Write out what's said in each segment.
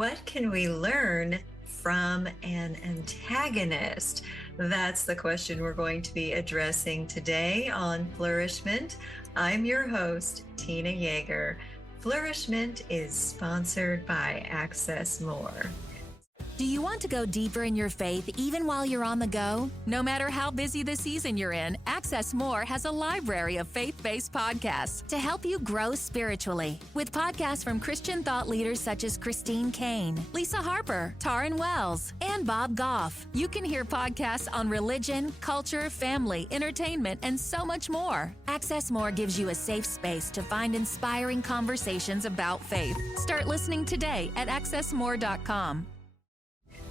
What can we learn from an antagonist? That's the question we're going to be addressing today on Flourish-Meant. I'm your host, Tina Yeager. Flourish-Meant is sponsored by Access More. Do you want to go deeper in your faith even while you're on the go? No matter how busy the season you're in, Access More has a library of faith-based podcasts to help you grow spiritually. With podcasts from Christian thought leaders such as Christine Kane, Lisa Harper, Taryn Wells, and Bob Goff. You can hear podcasts on religion, culture, family, entertainment, and so much more. Access More gives you a safe space to find inspiring conversations about faith. Start listening today at accessmore.com.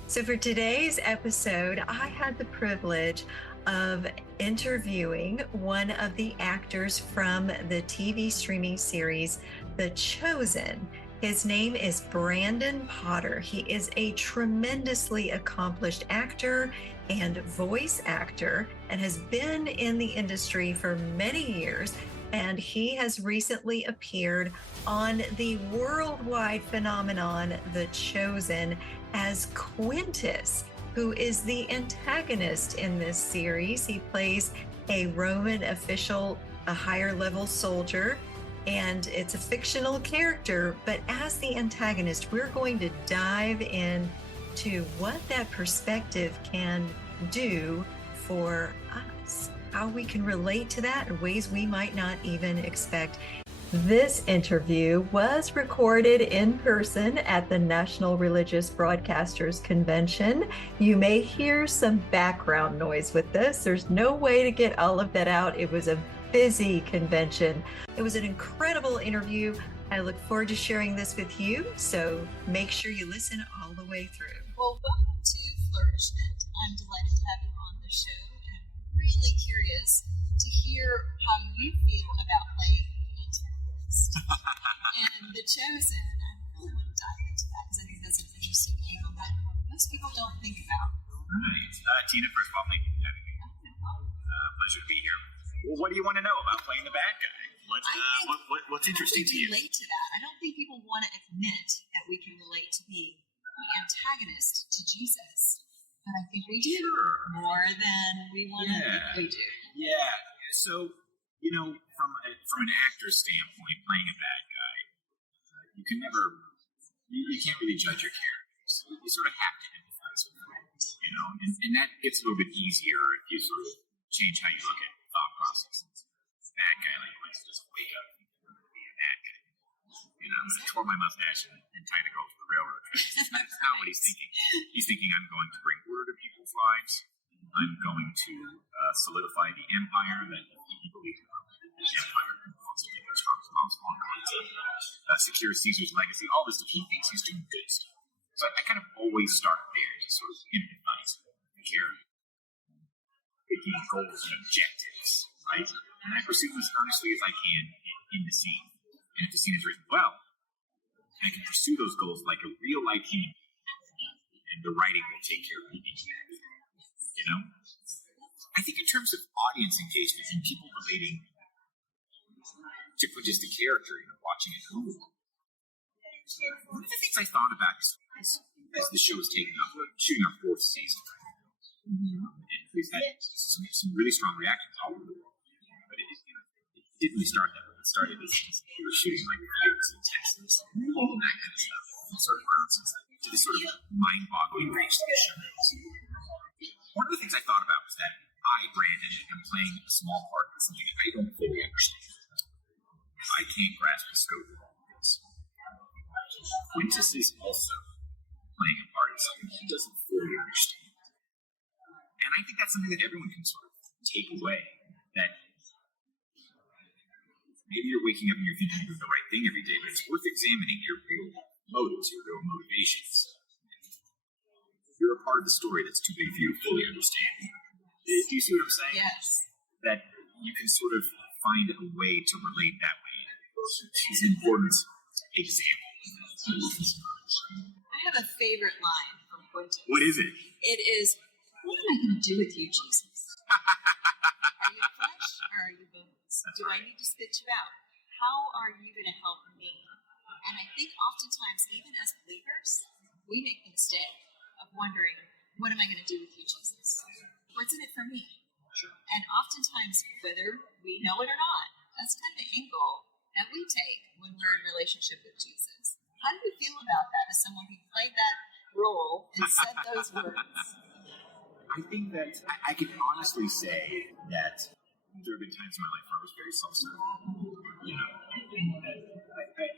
So for today's episode, I had the privilege of interviewing one of the actors from the TV streaming series, The Chosen. His name is Brandon Potter. He is a tremendously accomplished actor and voice actor and has been in the industry for many years. And he has recently appeared on the worldwide phenomenon, The Chosen, as Quintus, who is the antagonist in this series. He plays a Roman official, a higher level soldier, and it's a fictional character. But as the antagonist, we're going to dive into what that perspective can do for us, how we can relate to that in ways we might not even expect. This interview was recorded in person at the National Religious Broadcasters Convention. You may hear some background noise with this. There's no way to get all of that out. It was a busy convention. It was an incredible interview. I look forward to sharing this with you, so make sure you listen all the way through. Well, welcome to Flourish-Meant. I'm delighted to have you on the show, and I'm really curious to hear how you feel about playing Antagonist and The Chosen. I really want to dive into that because I think that's an interesting angle that most people don't think about. Right. Tina, first of all, thank you for having me. Pleasure to be here. Well, what do you want to know about playing the bad guy? What's interesting to you? Relate to that. I don't think people want to admit that we can relate to being the antagonist to Jesus, but I think we do more than we want to think we do. Yeah. So, from an actor's standpoint, playing a bad guy, you can never, you can't really judge your characters. You sort of have to empathize with them, and that gets a little bit easier if you sort of change how you look at thought processes. Bad guy, like, wants to just wake up and be a bad guy. I tore my mustache and tied a girl to the railroad tracks. That's not what he's thinking. He's thinking, I'm going to bring order to people's lives. I'm going to solidify the empire that he believes in. The empire can also make it as strong as possible. Secure Caesar's legacy. All this stuff. He thinks he's doing good stuff. So I kind of always start there to sort of empathize with the character. Picking goals and objectives, right? And I pursue them as earnestly as I can in the scene. And if the scene is written well, I can pursue those goals like a real-life human being, and the writing will take care of me. I think in terms of audience engagement and people relating to just a character, watching it home, one of the things I thought about as the show is taking off, we're shooting our fourth season right now. And we've had some really strong reactions all over the world. But it didn't really start that way. It started as we were shooting like Quintus in Texas and that kind of stuff. Sort of grown since then to this sort of mind-boggling range that the show is. One of the things I thought about was that I, Brandon, am playing a small part in something I don't fully understand. I can't grasp the scope of all this. Quintus is also playing a part in something he doesn't fully understand. And I think that's something that everyone can sort of take away. That maybe you're waking up and you're thinking you're doing the right thing every day, but it's worth examining your real motives, your real motivations. You're a part of the story that's too big for you to fully understand. Do you see what I'm saying? Yes. That you can sort of find a way to relate that way. It's an important example. I have a favorite line from Quintus. What is it? It is, what am I going to do with you, Jesus? Are you flesh or are you bones? Do I need to spit you out? how are you going to help me? And I think oftentimes, even as believers, we make the mistake of wondering, what am I going to do with you, Jesus? What's in it for me? Sure. And oftentimes, whether we know it or not, that's kind of the angle that we take when we're in relationship with Jesus. How do you feel about that as someone who played that role and said those words? I think that I can honestly say that there have been times in my life where I was very self-centered. You know,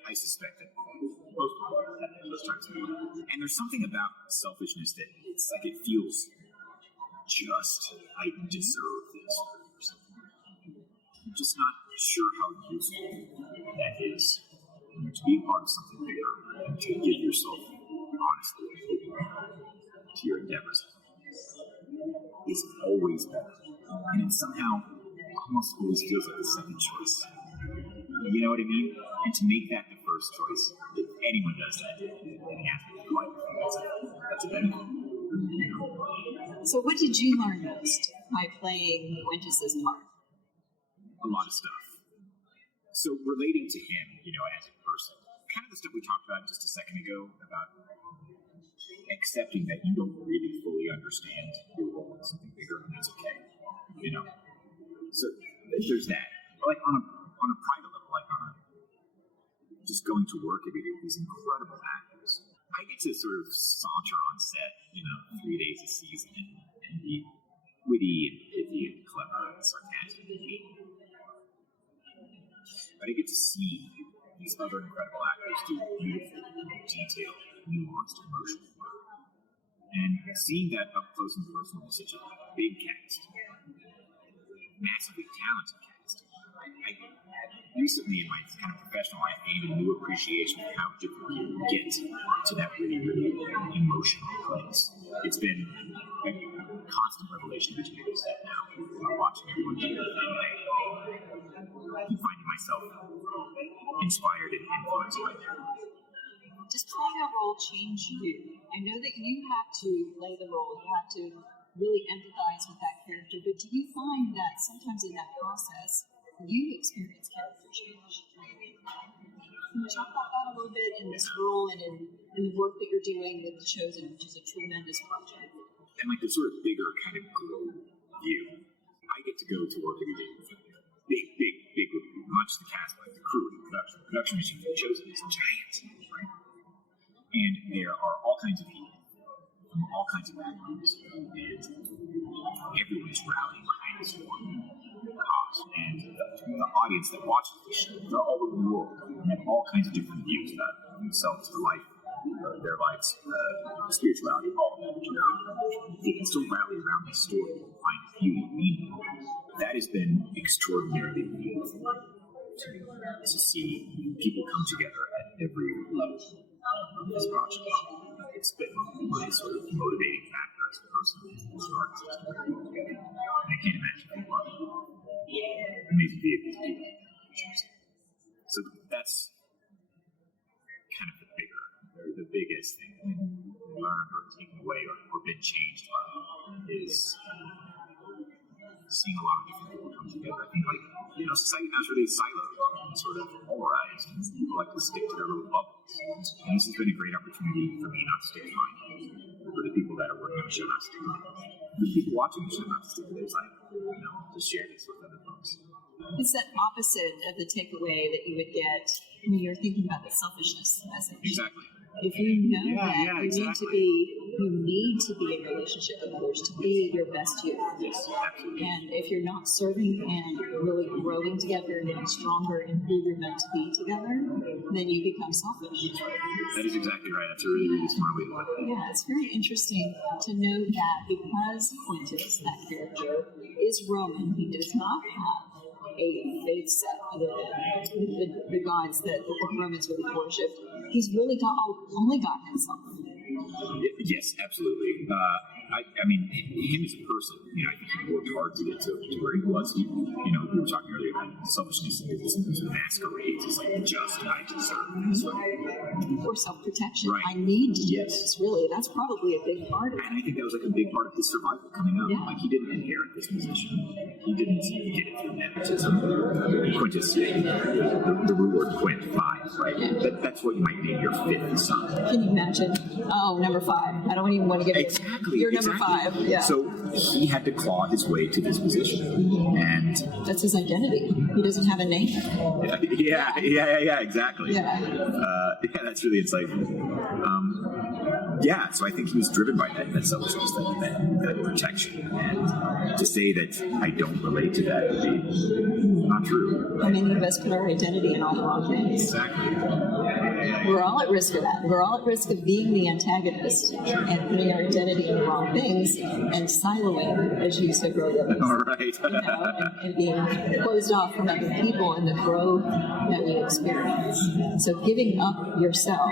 I suspect that most people are at those times. And there's something about selfishness that it's like it feels just, I deserve this or something. I'm just not sure how useful that is, to be a part of something bigger and to give yourself honestly to your endeavors is always better. And it somehow almost always feels like the second choice. You know what I mean? And to make that the first choice, if anyone does that in any aspect of life, that's a benefit. So what did you learn most by playing Quintus's part? A lot of stuff. So relating to him, you know, as a person, kind of the stuff we talked about just a second ago about accepting that you don't really fully understand your role in something bigger, and that's okay. You know, so there's that. Like on a private level, like just going to work every day with these incredible actors. I get to sort of saunter on set, you know, 3 days a season and be witty and pithy and clever and sarcastic and mean. But I get to see these other incredible actors do beautiful, detailed, nuanced, emotional work. And seeing that up close and personal with such a big cast, massively talented cast, I recently in my kind of professional life gained a new appreciation of how different people get to that really, really emotional place. It's been a constant revelation each day set now, watching everyone do their thing. I keep finding myself inspired and influenced by them. Does playing a role change you? I know that you have to play the role, you have to really empathize with that character, but do you find that sometimes in that process you experience character change? Can you talk about that a little bit in this role and in the work that you're doing with The Chosen, which is a tremendous project? And like the sort of bigger kind of globe view, I get to go to work every day with a big group of people, not just the cast, but the crew and the production. The production machine for The Chosen is giant, right? And there are all kinds of people from all kinds of backgrounds, and everyone's rallying behind this one cause. And the audience that watches the show, they're all over the world and have all kinds of different views about themselves, their life, their lives, spirituality, all of that. They can still rally around this story and find beauty, meaning. That has been extraordinarily beautiful to see people come together at every level of this project. It's been my sort of motivating factor as a person, as an artist, to bring people together. And I can't imagine people are amazing vehicles to do that. So that's kind of the biggest thing that I've learned or taken away or been changed by is seeing a lot of different people come together. I think, like, you know, society now is really siloed and sort of polarized. People like to stick to their little bubbles. And this has been a great opportunity for me not to stick to mine. For the people that are working on the show not to stick to theirs. For the people watching the show not to stick to theirs. You know, to share this with other folks. It's that opposite of the takeaway that you would get when you're thinking about the selfishness message. Exactly. If you know exactly. you need to be in relationship with others to be your best you. Yes, absolutely. And if you're not serving and really growing together and getting stronger in who you're meant to be together, then you become selfish. That is exactly right. That's a really, really smart way to look at it. Yeah, it's very interesting to note that because Quintus, that character, is Roman, he does not have a faith set other than the gods that the Romans would have worshipped. He's really only God himself. Yes, absolutely. I mean, him as a person, you know, I think he worked hard to get to where he was. We were talking earlier about selfishness and this masquerades. It's like just, I deserve this. Or self-protection. Right. I need to do this, really. That's probably a big part of it. And I think that was like a big part of his survival coming up. Yeah. Like, he didn't inherit this position. He didn't get it through nepotism. Quintus, the that's what you might name your fifth son. Can you imagine? Oh, number 5. I don't even want to give Exactly. You're number 5. Yeah. So he had to claw his way to this position, and that's his identity. He doesn't have a name. Yeah, exactly. Yeah. That's really insightful. So I think he was driven by that selfishness, that protection, and to say that I don't relate to that would be not true. I mean, of us put our identity in all the wrong things. Exactly. We're all at risk of that. We're all at risk of being the antagonist and putting our identity in the wrong things and siloing, as you said, All right. and being closed off from other people and the growth that we experience. So giving up yourself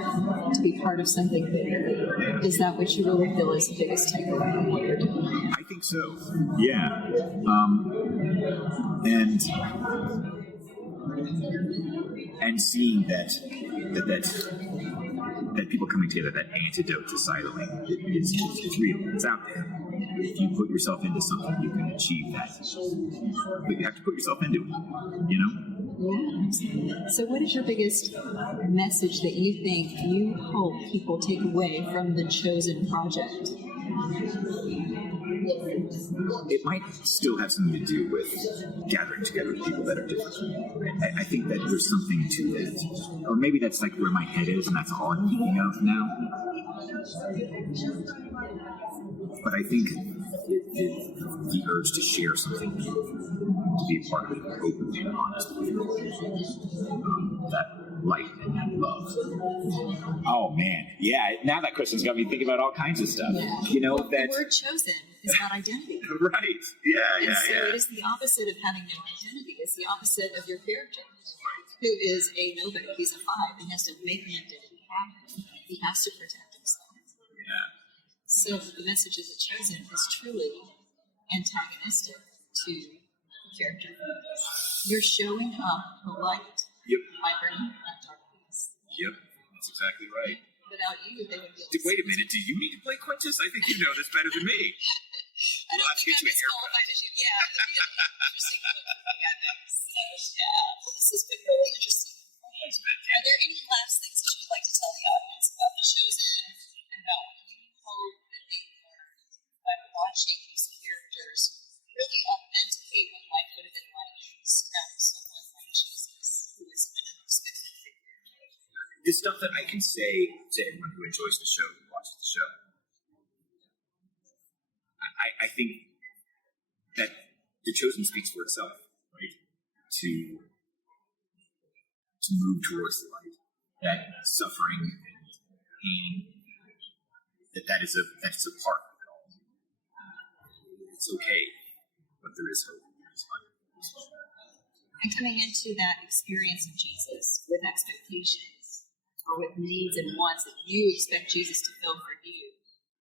to be part of something bigger, is that what you really feel is the biggest takeaway from what you're doing? I think so. Yeah. And seeing that people coming together, that antidote to siloing is real. It's out there. If you put yourself into something, you can achieve that. But you have to put yourself into it, Yeah. So what is your biggest message that you think you hope people take away from the Chosen project? It might still have something to do with gathering together with people that are different. I think that there's something to that. Or maybe that's like where my head is, and that's all I'm thinking of now. But I think the urge to share something, to be a part of it openly and honestly, that light and that love. Oh man, yeah. Now that question's got me thinking about all kinds of stuff. Yeah. The word chosen is about identity. Right. Yeah. It is the opposite of having no identity. It's the opposite of your character, who is a nobody. He's a 5 and has to make an identity happen. He has to protect himself. Yeah. So the message of the Chosen is truly antagonistic to the character. You're showing up the light. Yep. By bringing that darkness. Yep, that's exactly right. Without you, they would be able to wait a minute, do you need to play Quintus? I think you know this better than me. I don't think I'm as qualified as you. Yeah, it'll be interesting to look at things. So, well, this has been really interesting. Are there any last things that you'd like to tell the audience about the Chosen and about what you hope that they learn by watching these characters really authenticate what life would have been like from someone like Jesus, who is an unexpected figure? The stuff that I can say to everyone who enjoys the show, who watches the show, I think that the Chosen speaks for itself, right? To move towards the light, that suffering and pain, that's a part of it all. It's okay, but there is hope. And coming into that experience of Jesus with expectations or with needs and wants that you expect Jesus to fill for you,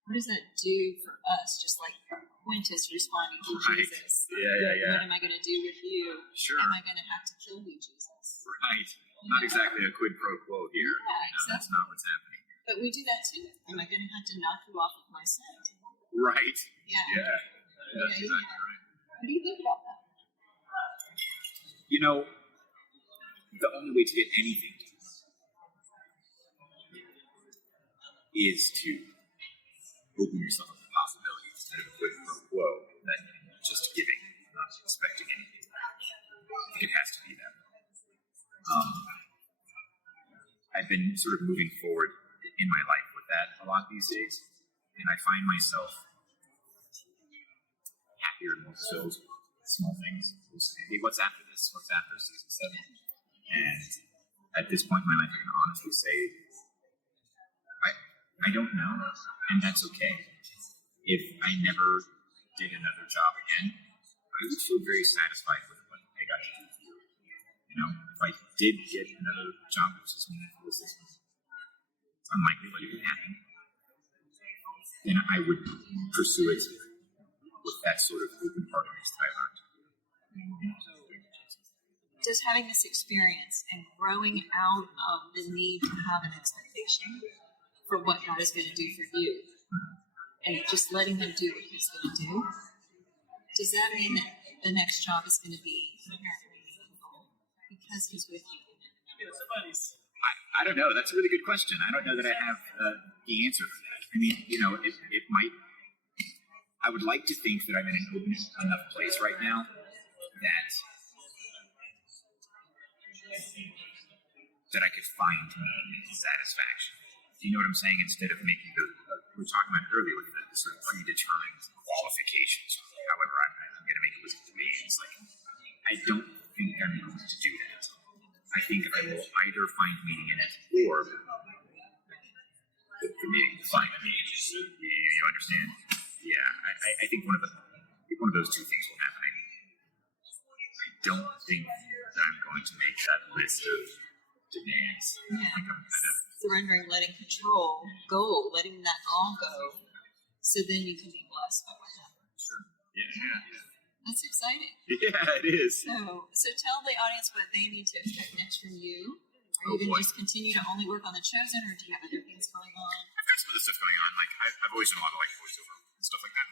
what does that do for us? Just like Quintus responding to Jesus. Yeah. What am I going to do with you? Sure. Am I going to have to kill you, Jesus? Right. Not exactly a quid pro quo here. Yeah, exactly. That's not what's happening. But we do that too. Am I going to have to knock you off of my scent? Right. Yeah. That's exactly right. What do you think about that? The only way to get anything is to open yourself up to possibilities instead of a quid pro quo, that just giving, not expecting anything back. I think it has to be that way. I've been sort of moving forward in my life with that a lot these days, and I find myself happier and more fulfilled with small things. Hey, what's after this? What's after season 7? And at this point in my life, I can honestly say, I don't know, and that's okay. If I never did another job again, I would feel very satisfied with what I got to do. If I did get another job, which is it's unlikely, but it would happen, then I would pursue it with that sort of open-heartedness that I learned. Just having this experience and growing out of the need to have an expectation for what God is going to do for you, and just letting him do what he's going to do, does that mean that the next job is going to be inherently meaningful because he's with you? I don't know. That's a really good question. I don't know that I have the answer for that. I mean, it might. I would like to think that I'm in an open enough place right now that I could find meaning and satisfaction. Do you know what I'm saying? Instead of making we were talking about it earlier with the sort of predetermined qualifications, however I'm going to make a list of demands. Like, I don't think I'm going to do that. I think I will either find meaning in it or the meaning will find me. You understand? Yeah, I think one of those two things will happen. I don't think that I'm going to make that list of demands. Yeah. I think I'm kind of surrendering, letting control go, letting that all go, so then you can be blessed by what happens. Sure. Yeah. That's exciting. Yeah, it is. So tell the audience what they need to expect next from you. Are you going to just continue to only work on The Chosen, or do you have other things going on? I've got some other stuff going on. Like I've always done a lot of voiceover and stuff like that.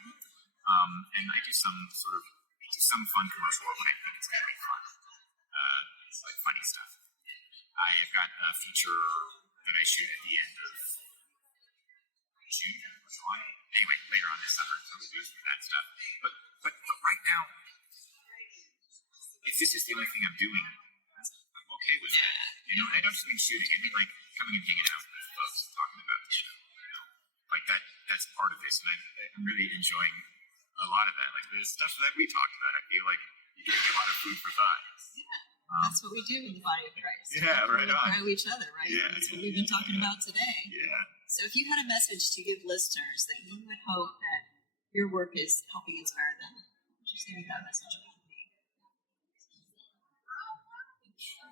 And I do some fun commercial work when I think it's going to be fun. It's like funny stuff. I have got a feature that I shoot at the end of June or July. Anyway, later on this summer, so we'll do that stuff. But right now, if this is the only thing I'm doing, I'm okay with that. I don't just mean shooting. I mean like coming and hanging out with folks, talking about the show. Like that's part of this, and I'm really enjoying a lot of that. Like the stuff that we talked about, I feel like you gave me a lot of food for thought. Yeah. That's what we do in the body of Christ. Yeah, right on. Grow each other, right? Yeah, That's what we've been talking about today. Yeah. So if you had a message to give listeners that you would hope that your work is helping inspire them, what would you say with that message?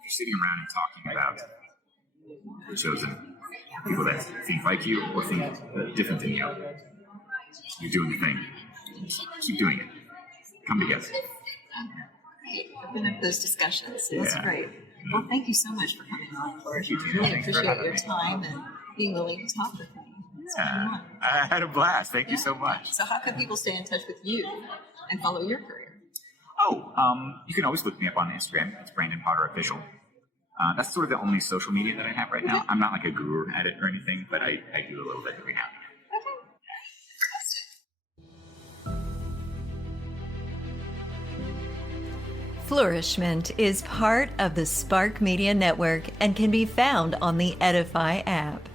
You're sitting around and talking about The Chosen, people that think like you or think different than you. You're doing the thing. Keep doing it. Come together. Open up those discussions. Yeah. That's great. Well, thank you so much for coming on, Flourish. I Tina. really appreciate your time and being willing to talk with me. I had a blast. Thank you so much. So how can people stay in touch with you and follow your career? You can always look me up on Instagram. It's Brandon Potter Official. That's sort of the only social media that I have right now. I'm not like a guru at it or anything, but I do a little bit every now and then. Flourish-Meant is part of the Spark Media Network and can be found on the Edify app.